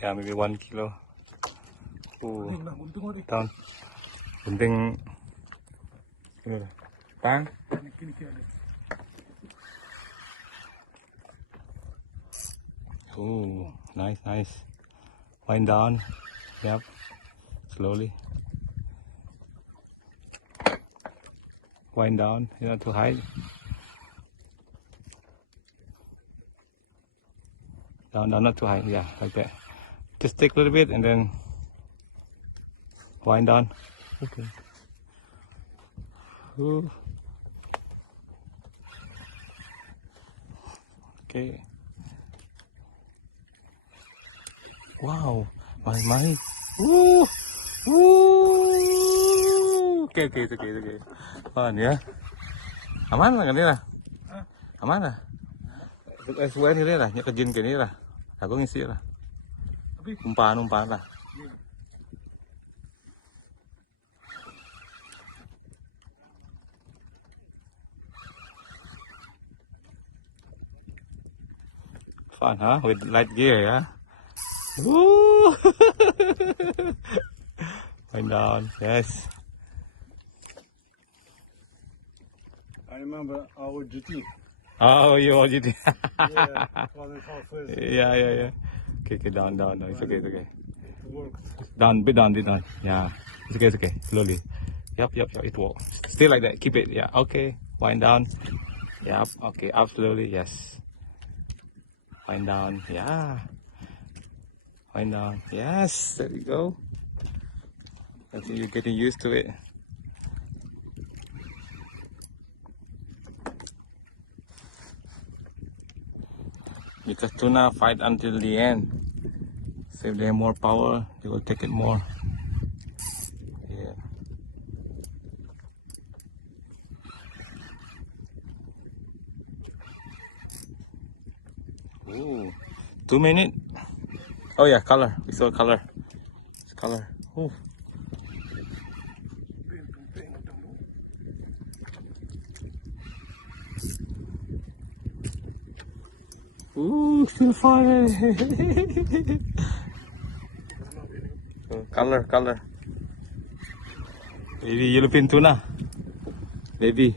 Yeah, maybe 1 kilo. Ooh, down. Bunting. Tang. Ooh, nice, nice. Wind down. Yep. Slowly. Wind down. You're not too high. Down, down, not too high. Yeah, like that. Just take a little bit and then wind down. Okay. Ooh. Okay. Wow, my. Woo, woo. Okay, okay, it's okay, it's okay. Fun, ya. Aman lah kanila. Aman lah. Sesuai ni lah, nya kejin ke ni lah. Aku ngisi lah. Umpan lah. Fun, huh? With light gear, yeah. Woo! Wind down, yes. I remember our GT. Oh, your GT. Yeah, first. Yeah. Okay, down. It's okay. It worked. Down, bit down. Yeah, it's okay. Slowly. Yep. It works. Stay like that. Keep it. Yeah. Okay. Wind down. Yep. Okay. Up slowly. Yes. Wind down. Yeah. Wind down. Yes. There we go. I think you're getting used to it. Because tuna fight until the end. So if they have more power, they will take it more. Yeah. Ooh. 2 minutes. Oh yeah, color. We saw color. It's color. Ooh. Ooh, still fire. Color. Baby yellowfin tuna. Baby.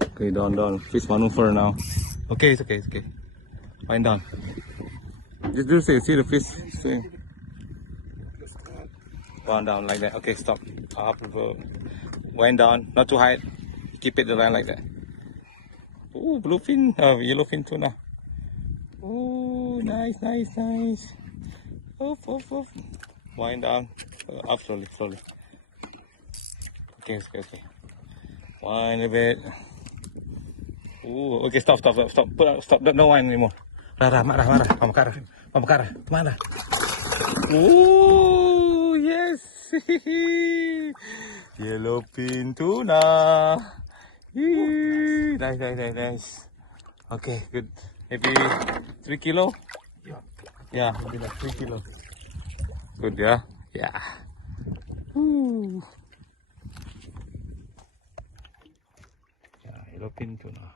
Okay, down. Fish maneuver now. Okay, it's okay. Wind down. Just see the fish swim. Wind down like that. Okay, stop. Up, wind down, not too high. Keep it around like that. Ooh, bluefin, yellowfin tuna. Ooh, nice. Off. Wind down. Up slowly. Okay. Wind a bit. Ooh, okay, stop. Stop. No wine anymore. Marah. Pamakara. Mana? Ooh, yes. Yellowfin tuna. Nice. Okay, good. Maybe 3 kilo? Yeah, maybe like 3 kilo. Good, yeah? Yeah. Woo. Yeah, yellowfin tuna.